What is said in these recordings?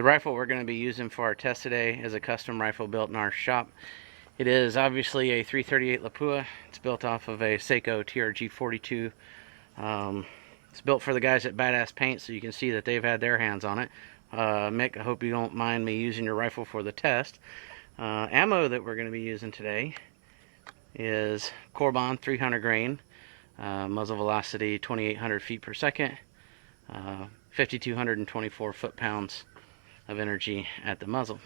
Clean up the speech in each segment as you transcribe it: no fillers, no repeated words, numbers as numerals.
The rifle we're going to be using for our test today is a custom rifle built in our shop. It is obviously a 338 Lapua. It's built off of a Seiko TRG 42. It's built for the guys at Badass Paint, so you can see that they've had their hands on it. Mick, I hope you don't mind me using your rifle for the test. Ammo that we're going to be using today is Corbon 300 grain, muzzle velocity 2,800 feet per second, 5,224 foot-pounds of energy at the muzzle.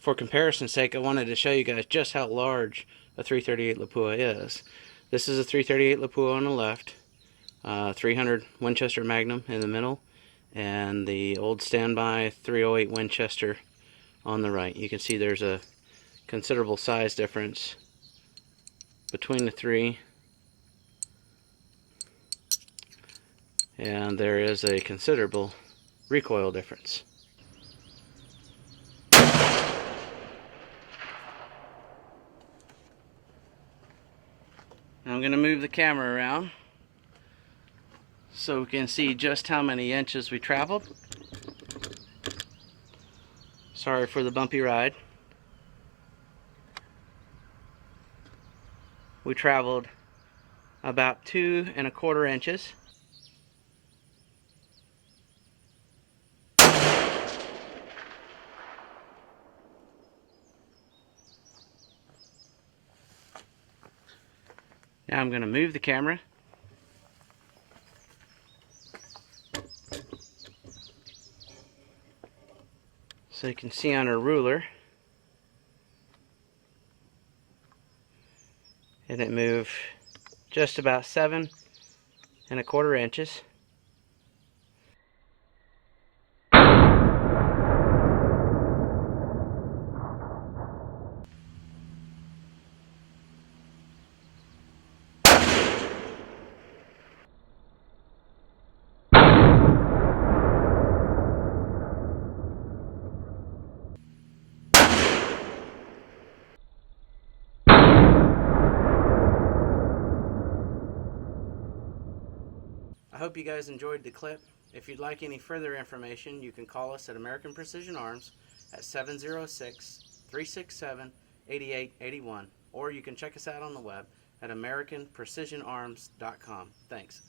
For comparison's sake, I wanted to show you guys just how large a 338 Lapua is. This is a 338 Lapua on the left, 300 Winchester Magnum in the middle, and the old standby 308 Winchester on the right. You can see there's a considerable size difference between the three, and there is a considerable recoil difference. I'm going to move the camera around so we can see just how many inches we traveled. Sorry for the bumpy ride. We traveled about 2¼ inches. Now I'm going to move the camera so you can see on our ruler, and it moved just about 7¼ inches. I hope you guys enjoyed the clip. If you'd like any further information, you can call us at American Precision Arms at 706-367-8881, or you can check us out on the web at AmericanPrecisionArms.com. Thanks.